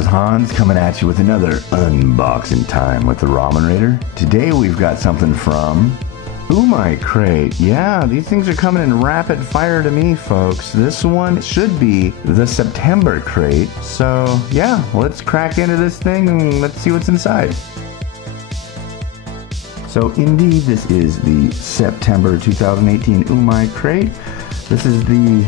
is Hans coming at you with another unboxing time with the Ramen Rater. Today we've got something from Umai Crate. Yeah, these things are coming in rapid fire to me, folks. This one should be the September crate. So yeah, let's crack into this thing and let's see what's inside. So indeed, this is the September 2018 Umai Crate. This is the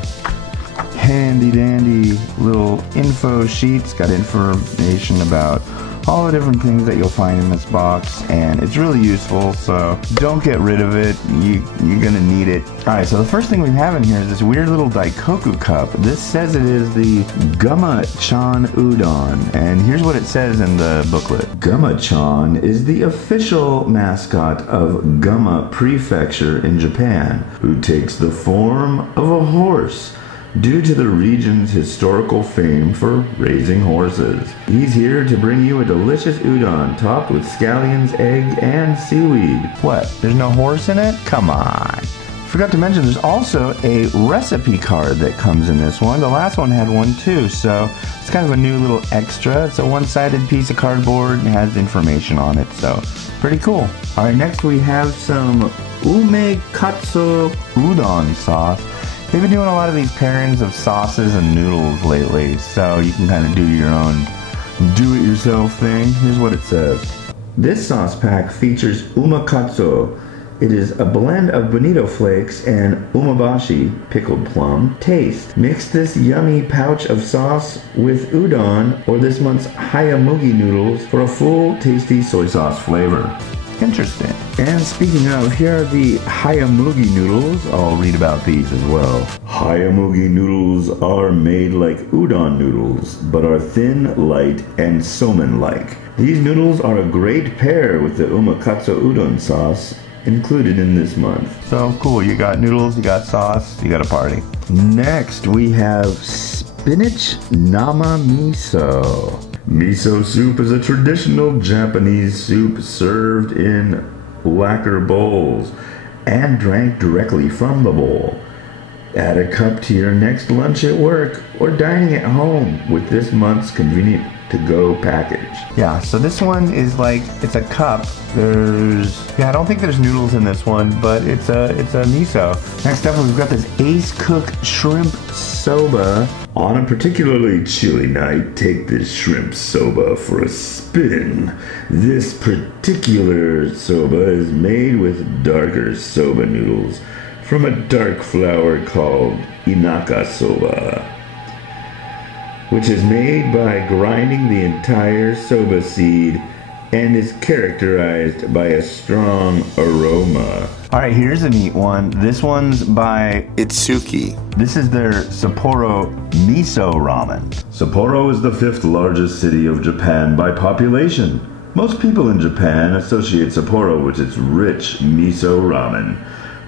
handy dandy little info sheet. It's got information about all the different things that you'll find in this box, and it's really useful, so don't get rid of it. You're gonna need it. Alright, so the first thing we have in here is this weird little Daikoku cup. This says it is the Gumma-chan udon, and here's what it says in the booklet. Gumma-chan is the official mascot of Gumma Prefecture in Japan, who takes the form of a horse due to the region's historical fame for raising horses. He's here to bring you a delicious udon topped with scallions, egg, and seaweed. What? There's no horse in it? Come on. Forgot to mention there's also a recipe card that comes in this one. The last one had one too, so it's kind of a new little extra. It's a one-sided piece of cardboard and has information on it, so pretty cool. Alright, next we have some Umai Crate udon sauce. They've been doing a lot of these pairings of sauces and noodles lately, so you can kind of do your own do-it-yourself thing. Here's what it says. This sauce pack features Umai Crate. It is a blend of bonito flakes and umabashi, pickled plum. Taste. Mix this yummy pouch of sauce with udon or this month's hayamugi noodles for a full, tasty soy sauce flavor. Interesting. And speaking of, here are the hayamugi noodles. I'll read about these as well. Hayamugi noodles are made like udon noodles, but are thin, light, and somen-like. These noodles are a great pair with the Umai Crate udon sauce included in this month. So cool, you got noodles, you got sauce, you got a party. Next we have spinach nama miso. Miso soup is a traditional Japanese soup served in lacquer bowls and drank directly from the bowl. Add a cup to your next lunch at work or dining at home with this month's convenient to-go package. Yeah, so this one is like, it's a cup. I don't think there's noodles in this one, but it's a miso. Next up, we've got this Ace Cook Shrimp Soba. On a particularly chilly night, take this shrimp soba for a spin. This particular soba is made with darker soba noodles from a dark flour called Yakisoba, which is made by grinding the entire soba seed and is characterized by a strong aroma. Alright, here's a neat one. This one's by Itsuki. This is their Sapporo Miso Ramen. Sapporo is the 5th largest city of Japan by population. Most people in Japan associate Sapporo with its rich miso ramen,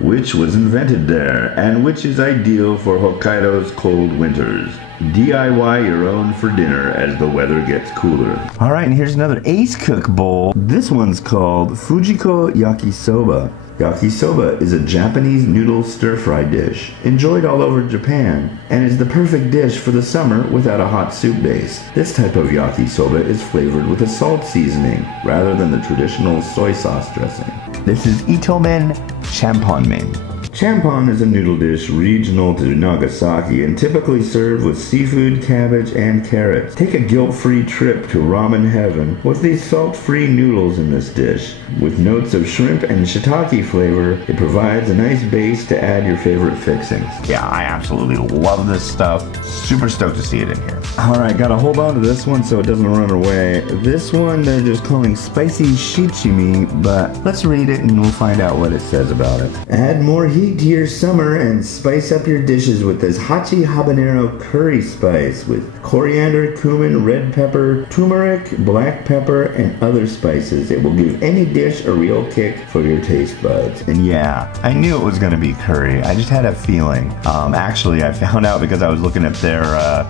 which was invented there and which is ideal for Hokkaido's cold winters. DIY your own for dinner as the weather gets cooler. Alright, and here's another Ace Cook bowl. This one's called Fujiko Yakisoba. Yakisoba is a Japanese noodle stir-fry dish enjoyed all over Japan and is the perfect dish for the summer without a hot soup base. This type of yakisoba is flavored with a salt seasoning rather than the traditional soy sauce dressing. This is Itomen Champonmen. Champon is a noodle dish regional to Nagasaki and typically served with seafood, cabbage, and carrots. Take a guilt-free trip to ramen heaven with these salt-free noodles in this dish. With notes of shrimp and shiitake flavor, it provides a nice base to add your favorite fixings. Yeah, I absolutely love this stuff. Super stoked to see it in here. Alright, gotta hold on to this one so it doesn't run away. This one they're just calling spicy shichimi, but let's read it and we'll find out what it says about it. Add more heat to your summer and spice up your dishes with this Hachi Habanero curry spice with coriander, cumin, red pepper, turmeric, black pepper, and other spices. It will give any dish a real kick for your taste buds. And yeah, I knew it was going to be curry. I just had a feeling. Actually, I found out because I was looking at their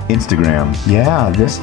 Instagram. Yeah, this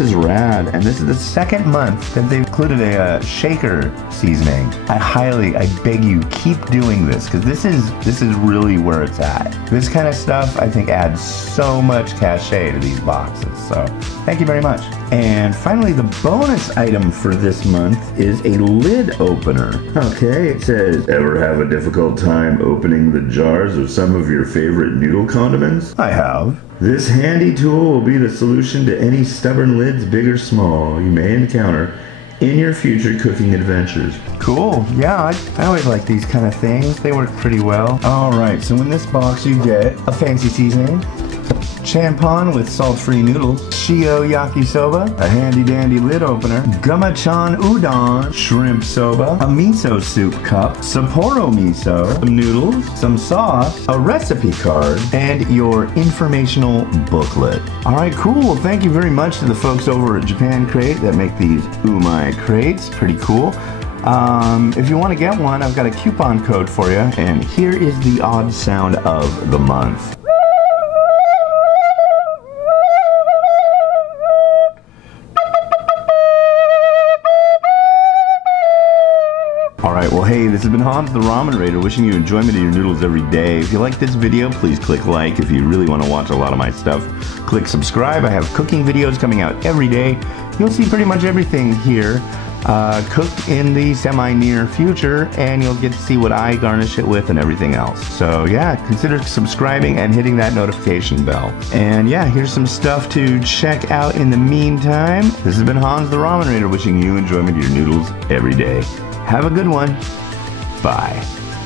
is rad. And this is the second month that they've included a shaker seasoning. I beg you, keep doing this because this is is really where it's at. This kind of stuff, I think, adds so much cachet to these boxes. So thank you very much. And finally, the bonus item for this month is a lid opener. Okay, it says, ever have a difficult time opening the jars of some of your favorite noodle condiments? I have. This handy tool will be the solution to any stubborn lids, big or small, you may encounter in your future cooking adventures. Cool. Yeah, I always like these kind of things. They work pretty well. All right, so in this box you get a fancy seasoning, champon with salt-free noodles, shio yakisoba, a handy-dandy lid opener, gumachan udon, shrimp soba, a miso soup cup, Sapporo miso, some noodles, some sauce, a recipe card, and your informational booklet. All right, cool. Thank you very much to the folks over at Japan Crate that make these Umai Crates. Pretty cool. If you want to get one, I've got a coupon code for you, and here is the odd sound of the month. Alright, well hey, this has been Hans the Ramen Rater, wishing you enjoyment in your noodles every day. If you like this video, please click like. If you really want to watch a lot of my stuff, click subscribe. I have cooking videos coming out every day. You'll see pretty much everything here cooked in the semi-near future, and you'll get to see what I garnish it with and everything else. So yeah, consider subscribing and hitting that notification bell. And yeah, here's some stuff to check out in the meantime. This has been Hans the Ramen Rater, wishing you enjoyment of your noodles every day. Have a good one. Bye.